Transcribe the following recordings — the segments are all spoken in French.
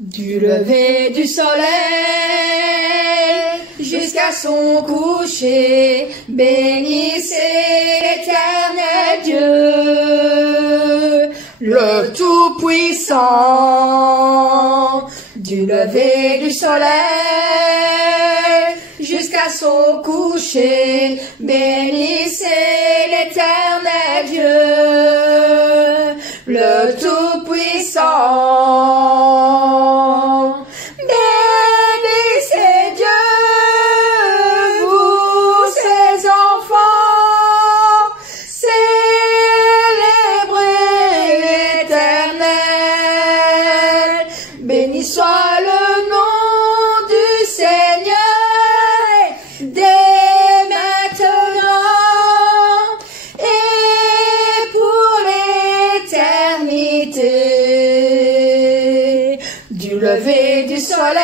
Du lever du soleil jusqu'à son coucher, bénissez l'Éternel Dieu, le Tout-Puissant. Du lever du soleil jusqu'à son coucher, bénissez l'Éternel Dieu, le Tout-Puissant. Bénissez Dieu, vous ses enfants, célébrez l'Éternel, béni soit le nom du Seigneur, dès maintenant et pour l'éternité. Du lever du soleil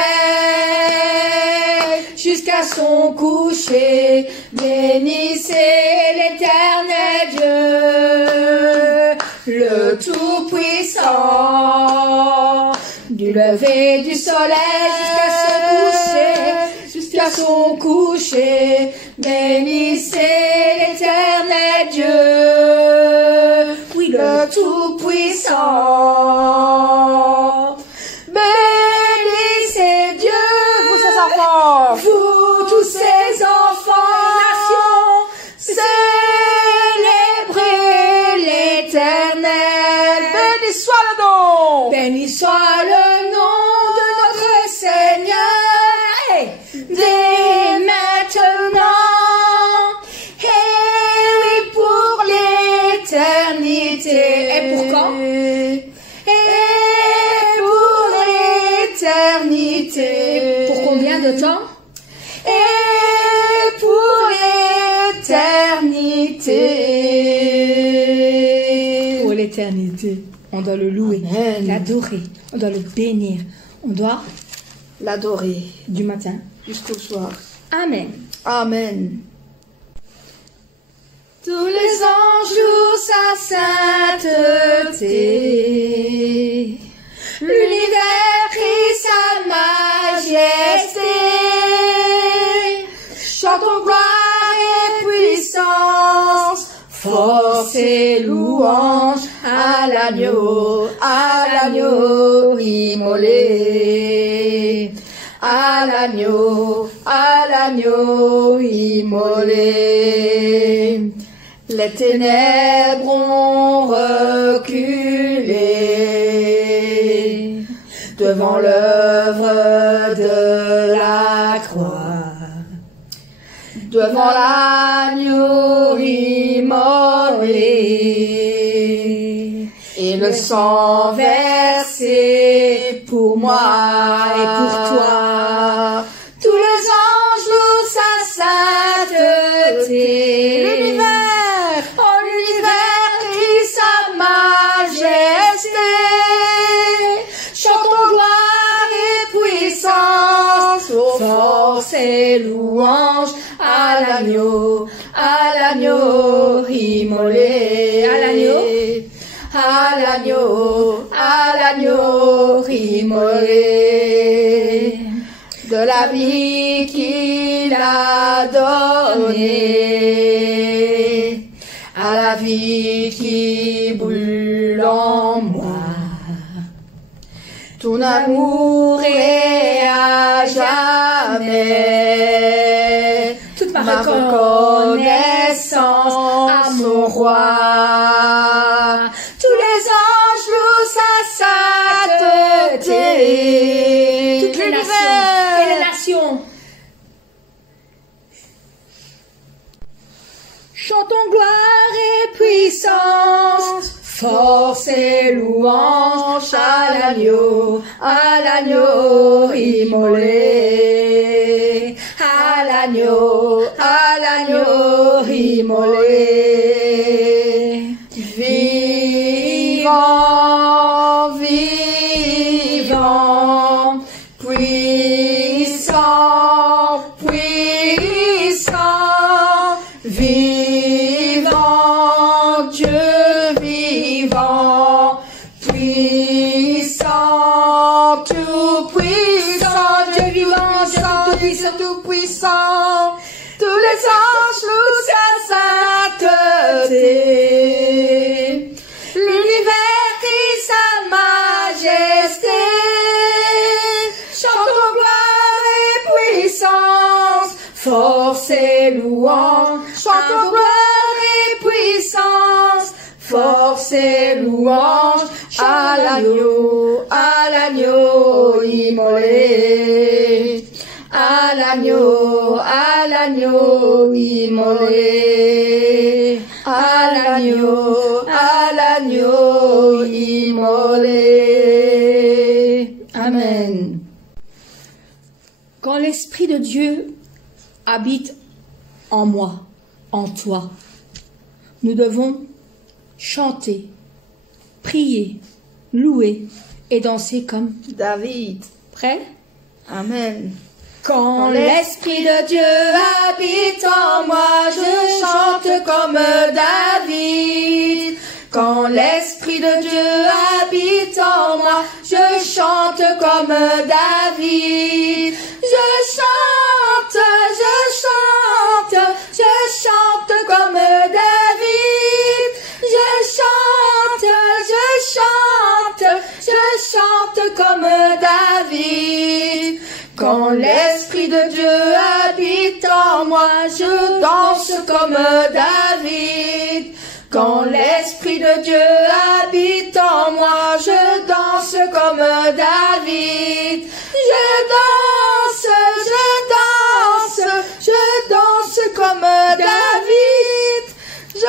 jusqu'à son coucher, bénissez l'Éternel Dieu, le Tout-Puissant. Du lever du soleil jusqu'à son coucher, bénissez l'Éternel Dieu, oui, le Tout-Puissant. Bénissez Dieu, vous ses enfants, vous tous ses enfants, célébrez l'Éternel. Béni soit le nom, béni soit le nom de notre Seigneur, dès maintenant et oui pour l'éternité. Et pour quand? Pour combien de temps? Et pour l'éternité. Pour l'éternité. On doit le louer, l'adorer, on doit le bénir, on doit l'adorer du matin jusqu'au soir. Amen. Amen. Tous les anges louent sa sainteté. L'univers crie sa majesté. Chantons gloire et puissance, force et louange à l'agneau immolé. À l'agneau immolé. Les ténèbres ont reculé devant l'œuvre de la croix, devant l'agneau immolé, et le sang versé pour moi et pour toi. Tous les anges louent sa sainteté. L'univers crie sa majesté. Chantons gloire et puissance, force et louange à l'agneau immolé. À l'agneau immolé. De la vie qu'il a donnée, à la vie qui brûle en moi. Ton amour est à jamais, toute ma reconnaissance à mon roi. Tous les anges louent sa sainteté. Toutes les nations. Chantons gloire et puissance, force et louange à l'agneau immolé. À l'agneau immolé. Vivant, vivant, puissant, puissant, vivant, Dieu vivant, puissant, tout sang, tous les anges louent sa sainteté. L'univers crie sa majesté, chantons gloire et puissance, force et louange, chantons gloire et puissance, force et louange, à l'agneau immolé, à l'agneau immolé, à l'agneau immolé. Amen. Quand l'Esprit de Dieu habite en moi, en toi, nous devons chanter, prier, louer et danser comme David. Prêt? Amen. Quand l'Esprit de Dieu habite en moi, je chante comme David. Quand l'Esprit de Dieu habite en moi, je chante comme David. Je chante comme David. Je chante comme David. Quand l'Esprit de Dieu habite en moi, je danse comme David. Quand l'Esprit de Dieu habite en moi, je danse comme David. Je danse comme David. Je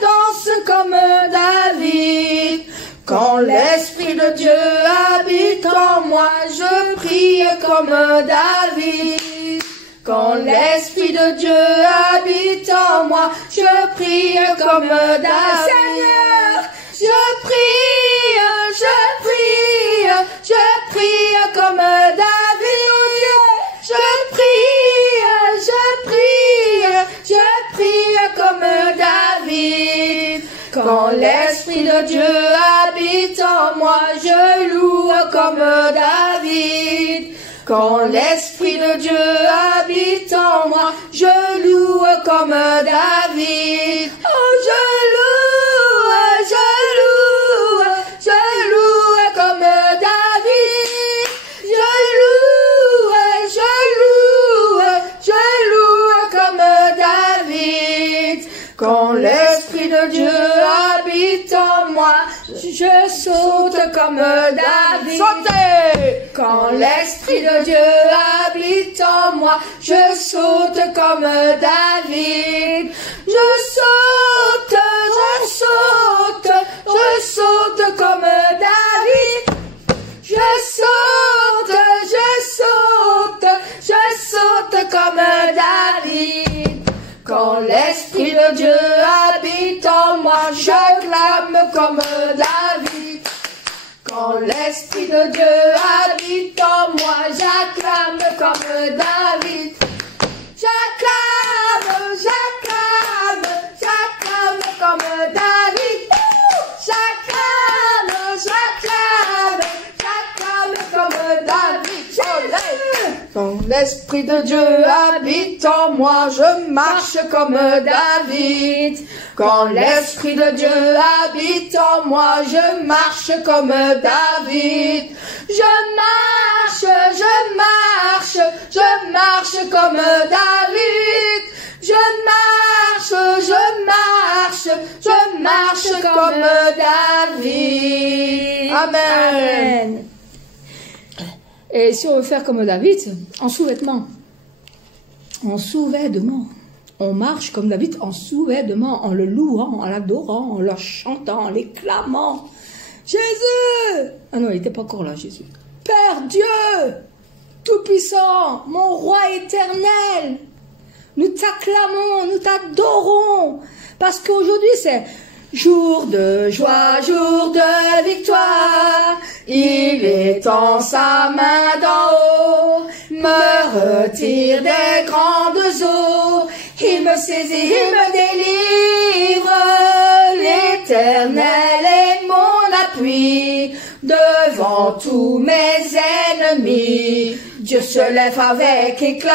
danse comme David. Quand l'Esprit de Dieu habite en moi, je prie comme David. Quand l'Esprit de Dieu habite en moi, je prie comme David. Seigneur, je prie comme David. Je prie comme David. Quand l'Esprit de Dieu habite en moi, je loue comme David. Quand l'Esprit de Dieu habite en moi, je loue comme David. Oh, je loue comme David. Je loue comme David. Quand l'Esprit de Dieu habite en moi, je saute comme David. Sautez! Quand l'Esprit de Dieu habite en moi, je saute comme David. Je saute comme David. Je saute comme David. Quand l'Esprit de Dieu habite en moi, j'acclame comme David. Quand l'Esprit de Dieu habite en moi, j'acclame comme David. J'acclame comme David. J'acclame comme David. Quand l'Esprit de Dieu habite en moi, je marche comme David. Quand l'Esprit de Dieu habite en moi, je marche comme David. Je marche comme David. Je marche comme David. Amen. Et si on veut faire comme David, en sous-vêtements. En sous-vêtements. On marche comme David en sous-vêtements, en le louant, en l'adorant, en le chantant, en l'éclamant. Jésus! Ah non, il n'était pas encore là, Jésus. Père Dieu, Tout-Puissant, mon Roi éternel, nous t'acclamons, nous t'adorons, parce qu'aujourd'hui c'est jour de joie, jour de victoire. Il étend sa main d'en haut, me retire des grandes eaux. Il me saisit, il me délivre. L'Éternel est mon appui. appui devant tous mes ennemis. Dieu se lève avec éclat.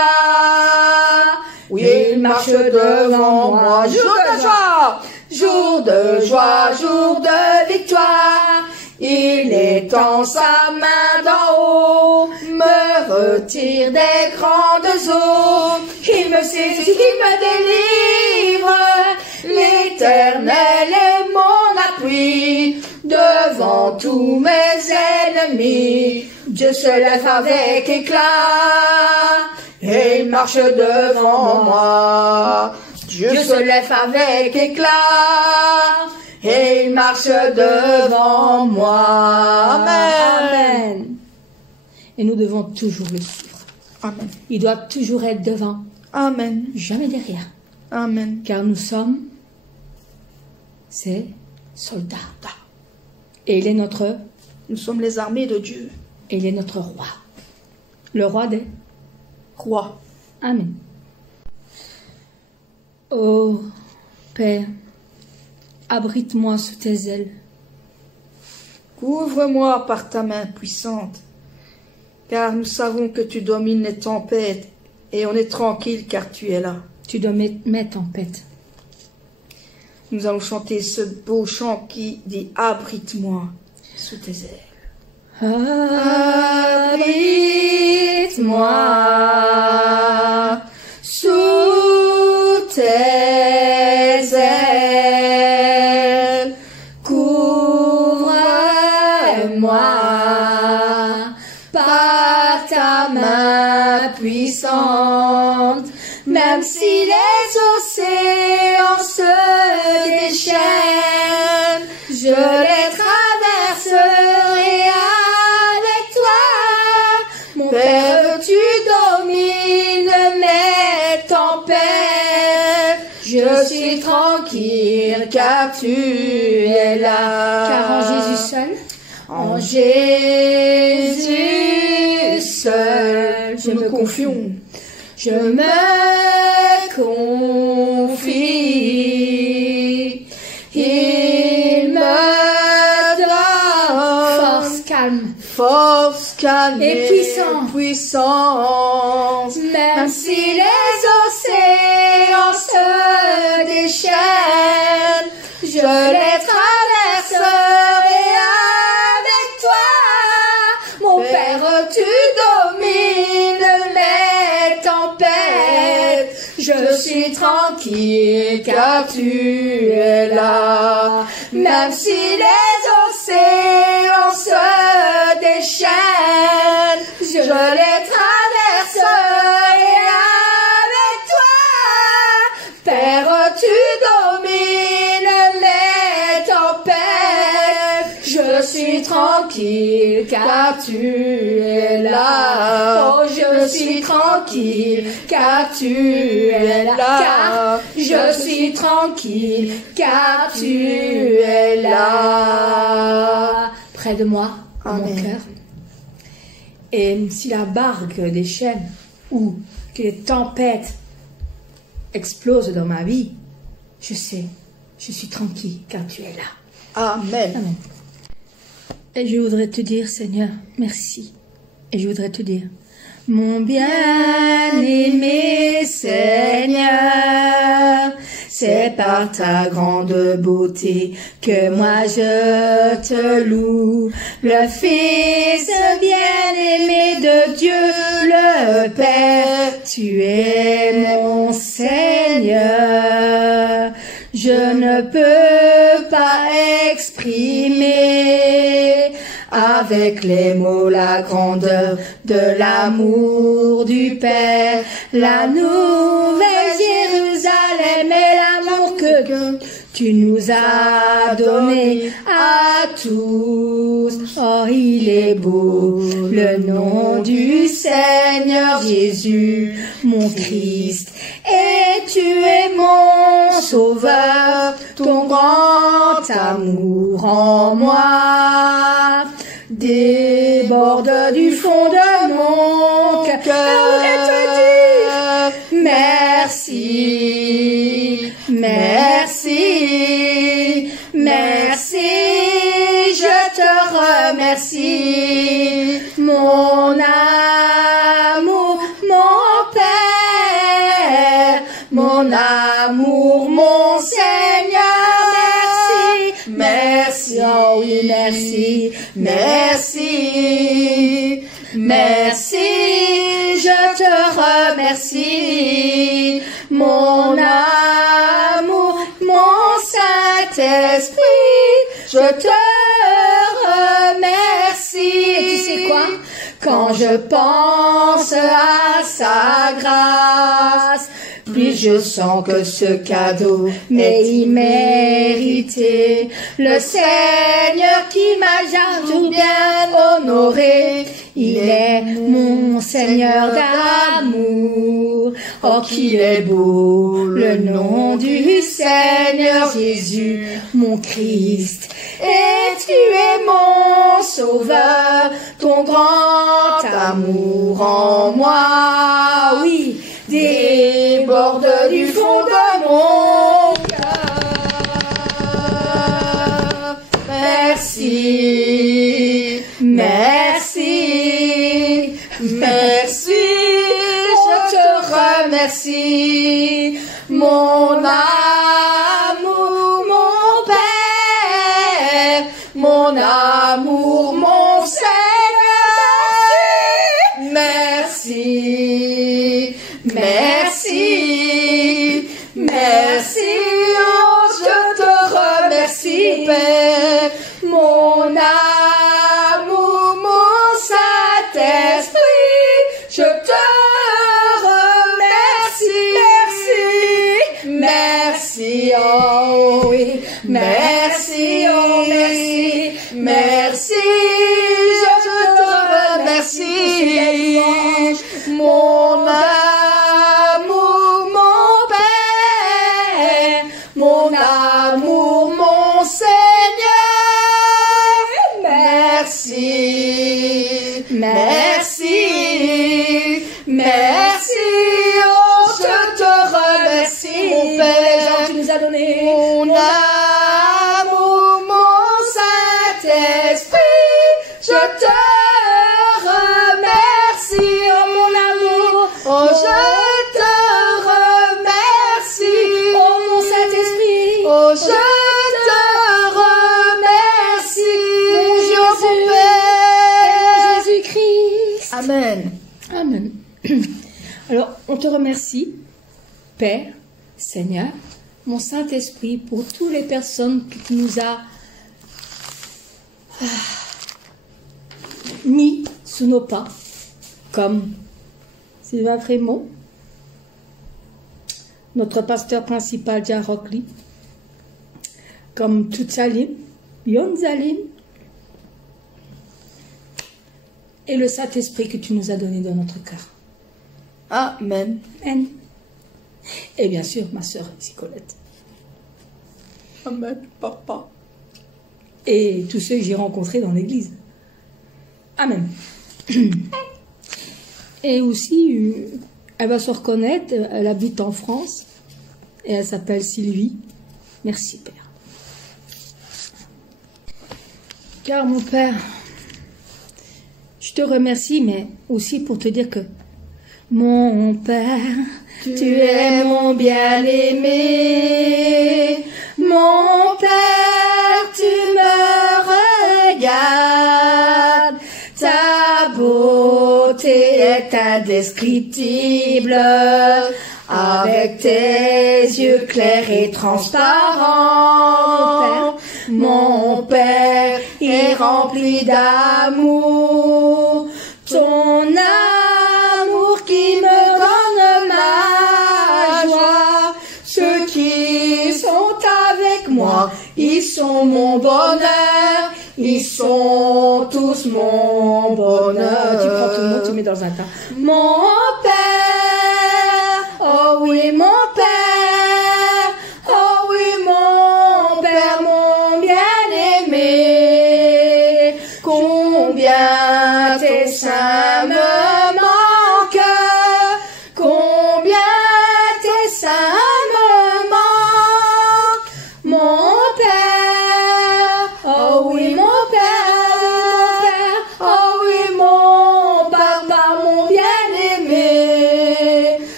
Oui, il marche devant moi. Jour de joie, jour de joie, jour de victoire. Il étend sa main d'en haut, me retire des grandes eaux. Il me saisit, il me délivre. L'Éternel est mon appui devant tous mes ennemis. Dieu se lève avec éclat et il marche devant moi. Dieu se lève avec éclat et il marche devant moi. Amen. Amen. Et nous devons toujours le suivre. Amen. Il doit toujours être devant, Amen. jamais derrière. Amen. Car nous sommes ses soldats. Et il est notre, Nous sommes les armées de Dieu. et il est notre roi. Le roi des Roi. Amen. Ô Père, abrite-moi sous tes ailes. Couvre-moi par ta main puissante, car nous savons que tu domines les tempêtes et on est tranquille car tu es là. Tu dois mettre en tempête. Nous allons chanter ce beau chant qui dit « Abrite-moi sous tes ailes ». Abrite-moi sous tes ailes, couvre-moi par ta main puissante, même si les océans se déchaînent, je les traverserai avec toi. Mon Père, tu domines mes tempêtes, je suis tranquille car tu es là. Car en Jésus seul, En Jésus seul, je me confie. Je me confie. Il me donne force, calme, force, calme et puissance. Même si les océans se déchaînent, je les traverserai avec toi. Mon Père, tu domines mes tempêtes. Je suis tranquille car tu es là. Même si les océans se déchaînent, je les traverserai avec toi. Père, tu domines mes tempêtes. Je suis tranquille car tu es là. Oh, je suis tranquille car tu es là. Car je suis tranquille car tu es là. près de moi, à mon Amen. cœur. Et si la barque déchaîne ou que les tempêtes explosent dans ma vie, je sais, je suis tranquille car tu es là. Amen. Amen. Et je voudrais te dire, Seigneur, merci. Et je voudrais te dire, mon bien-aimé Seigneur, c'est par ta grande beauté que moi je te loue. Le Fils bien-aimé de Dieu, le Père, tu es mon Seigneur. Je ne peux pas exprimer avec les mots la grandeur de l'amour du Père, la nouvelle Jérusalem et l'amour que tu nous as donné à tous. Oh, il est beau, le nom du Seigneur Jésus, mon Christ. Et tu es mon sauveur, ton grand amour en moi déborde du fond de mon cœur. Et te dire merci, merci, merci, je merci. Mon amour, mon Père, mon amour, mon Seigneur, merci. Merci, oh oui, merci, merci. Merci, je te remercie. Mon amour, mon Saint-Esprit, je te remercie. Et tu sais quoi? Quand je pense à sa grâce, plus je sens que ce cadeau est immérité. Le Seigneur qui m'a tout bien honoré, il est mon Seigneur d'amour. Oh, qu'il est beau le nom du Seigneur Jésus, mon Christ. Et tu es mon sauveur, ton grand amour en moi, oui, déborde du fond de mon cœur. Merci, merci, merci, je te remercie, mon amour, mon Père, mon amour, mon Seigneur, merci, merci, merci, oh, je te remercie, Père, mon amour, mon Saint-Esprit, je te remercie, merci, merci, oh oui, merci, oh merci, merci, je te remercie, mon amour, mon Père, mon amour, mon Seigneur, merci, merci, merci, oh, je te remercie, mon Père, Tu nous as donné. mon amour, mon Saint-Esprit, je te remercie, oh mon amour, oh je te remercie, Oh mon Saint-Esprit. oh je te remercie, mon Père. Jésus-Christ. Amen. Amen. Alors, on te remercie, Père, Seigneur, mon Saint-Esprit, pour toutes les personnes que tu nous as mis sous nos pas, comme Sylvain Frémont, notre pasteur principal, Dia Rockly, comme Tutsalim, Yonzalim, et le Saint-Esprit que tu nous as donné dans notre cœur. Amen. Amen. Et bien sûr, ma sœur Colette. Amen, papa. Et tous ceux que j'ai rencontrés dans l'église. Amen. Et aussi, elle va se reconnaître, elle habite en France, et elle s'appelle Sylvie. Merci, Père. Car mon Père, je te remercie, mais aussi pour te dire que mon Père, tu es mon bien-aimé, mon Père, tu me regardes, ta beauté est indescriptible, avec tes yeux clairs et transparents, mon Père est rempli d'amour, ton amour qui me donne ma joie, ceux qui sont avec moi, ils sont mon bonheur, ils sont tous mon bonheur. tu prends tout le monde, tu mets dans un tas. Mon Père, oh oui mon Père, oh oui mon Père, mon bien-aimé, combien tes seins me manquent, combien tes seins me manquent, mon Père, oh oui mon Père,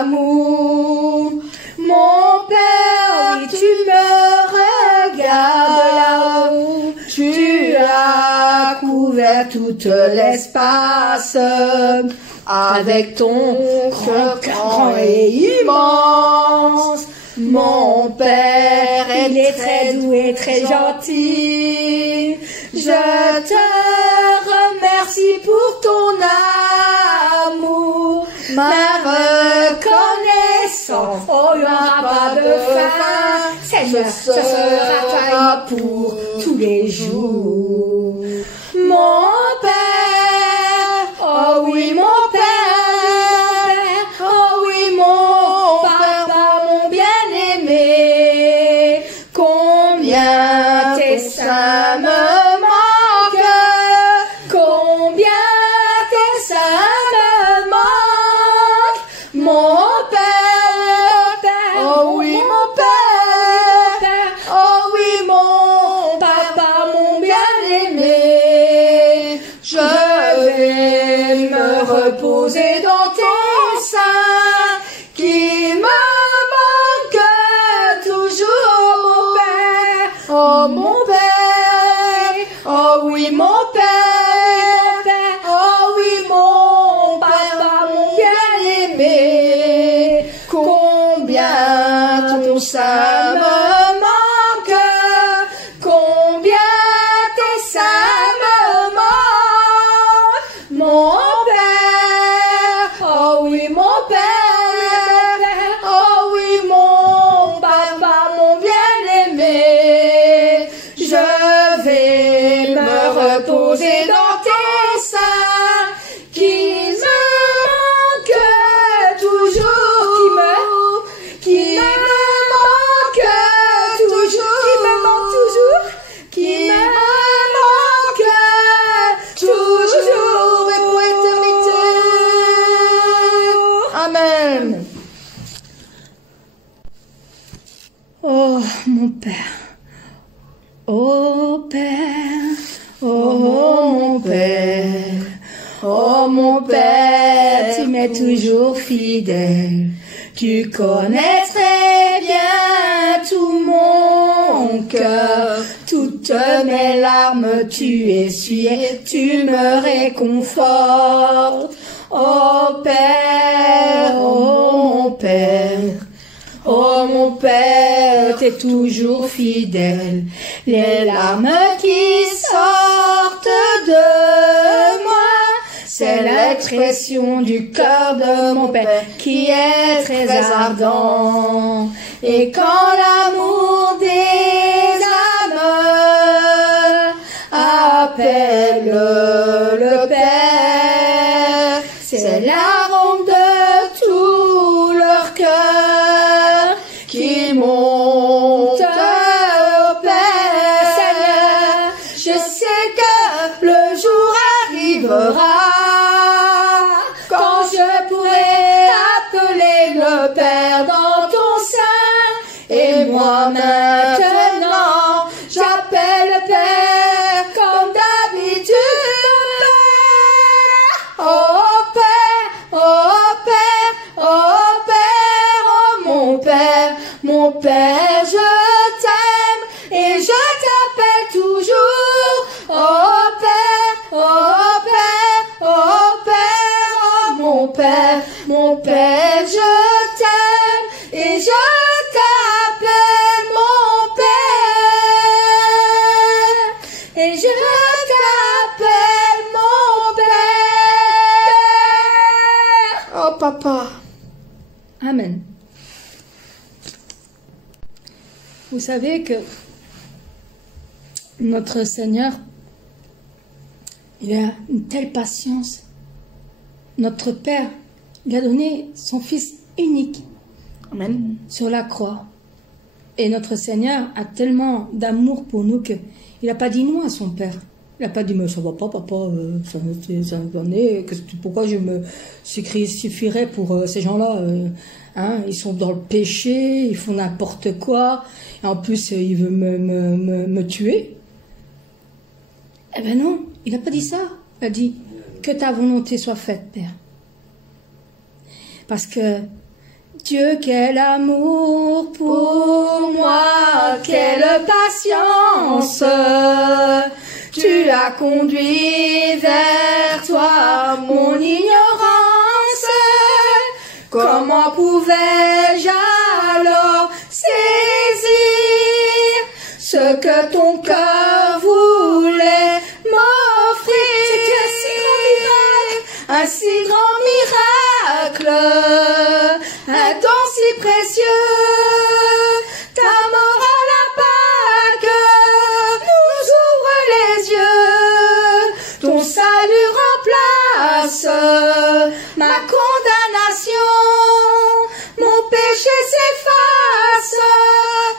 amour. Mon Père, tu me regardes là-haut, tu as couvert tout l'espace avec ton grand et immense. Mon Père, il est très doux et très gentil. Je te remercie pour ton amour, ma reconnaissance. Oh, il n'y aura pas de fin. Seigneur, ce sera pour tous les jours. Mon Père, oh oui, mon Père, oh oui, mon Papa, mon bien-aimé, combien tes seins me manquent, combien tes seins me manquent, mon Père, oh oui, mon Père, oh oui, mon Papa, mon bien-aimé, je vais me reposer dans tes seins qui me manquent toujours, mon Père, oh mon Père, oh oui, mon Père, oh oui, mon Papa, mon bien-aimé, combien ton sein me manque, combien tes seins me manquent, mon Père, oh oui, mon Père, oh oui, mon Papa, mon bien-aimé, je vais me reposer dans tes seins qui me manquent toujours, qui me manquent toujours, qui me manquent toujours et pour éternité. Amen. Oh, mon Père. Oh, Père. Oh, mon Père. Oh mon Père, Tu m'es toujours fidèle. tu connais très bien tout mon cœur, toutes mes larmes tu essuies, tu me réconfortes. Oh Père, oh mon Père, oh mon Père, t'es toujours fidèle. Les larmes qui sortent de moi, c'est l'expression du cœur de mon Père qui est très ardent. Et quand l'amour des âmes appelle le Père, c'est l'arôme de tout leur cœur qui monte au Père. Seigneur, je sais que le jour arrivera quand je pourrai appeler le Père dans ton sein. Et moi maintenant, j'appelle le Père comme d'habitude. Oh Père, oh Père, oh Père, oh mon Père, je t'aime et je t'appelle toujours. Oh Père, oh Père, oh Père, oh mon Père, je t'aime et je t'appelle mon Père, et je t'appelle mon Père. Oh papa. Amen. Vous savez que notre Seigneur, il a une telle patience. Notre Père, il a donné son Fils unique. Amen. Sur la croix. Et notre Seigneur a tellement d'amour pour nous qu'il n'a pas dit non à son Père. Il n'a pas dit, mais ça va pas, papa, pourquoi je me sacrifierais pour ces gens-là ils sont dans le péché, ils font n'importe quoi, et en plus, il veut me tuer. Eh ben non, il n'a pas dit ça. Il a dit, que ta volonté soit faite, Père. Parce que Dieu, quel amour pour moi, quelle patience. Tu as conduit vers toi mon ignorance. Comment pouvais-je alors saisir ce que ton cœur voulait m'offrir? C'était un si grand miracle, un don si précieux. Ta mort à la Pâque nous ouvre les yeux. Ton salut remplace ma condamnation. Mon péché s'efface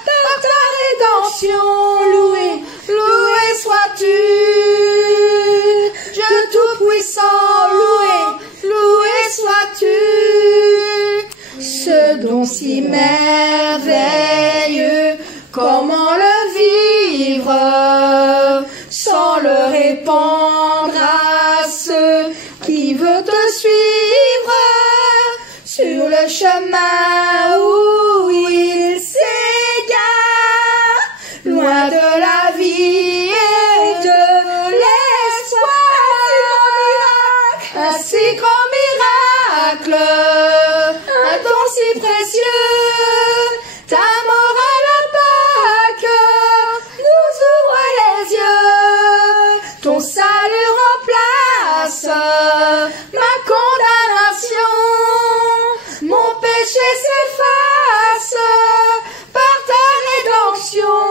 par ta rédemption. Loué, loué sois-tu, Dieu tout-puissant. Loué, loué sois-tu. Ce don si merveilleux, comment le vivre sans le répandre à ceux qui veulent te suivre sur le chemin où ils s'égarent, loin de la vie et de l'espoir. Un si grand miracle, un don si précieux. Ta mort à la Pâque nous ouvre les yeux. Ton salut remplace ma condamnation. Mon péché s'efface par ta rédemption.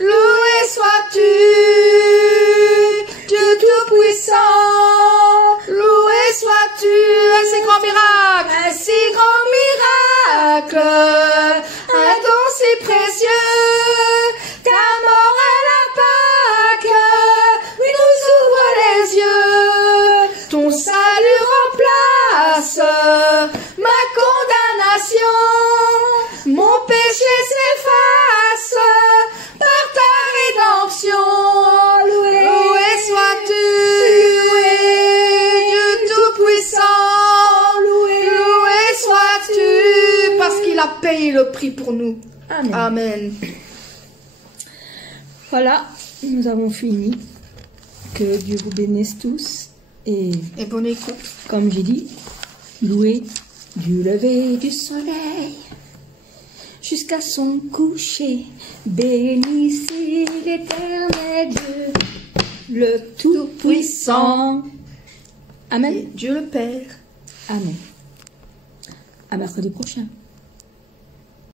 Loué sois-tu, Dieu tout-puissant. Loué sois-tu. Un si grand miracle, un si grand miracle, un don si précieux. Ta mort à la Pâque, oui, nous ouvre les yeux. Ton salut remplace ma condamnation. Mon péché s'efface par ta rédemption. Loué, loué sois-tu, Dieu tout-puissant. Loué, loué sois-tu, parce qu'il a payé le prix pour nous. Amen. Amen. Voilà, nous avons fini. Que Dieu vous bénisse tous. Et bonne écoute. Comme j'ai dit, louez du lever du soleil jusqu'à son coucher. Bénissez l'Éternel Dieu, le Tout-Puissant. Amen. Et Dieu le Père. Amen. À mercredi prochain.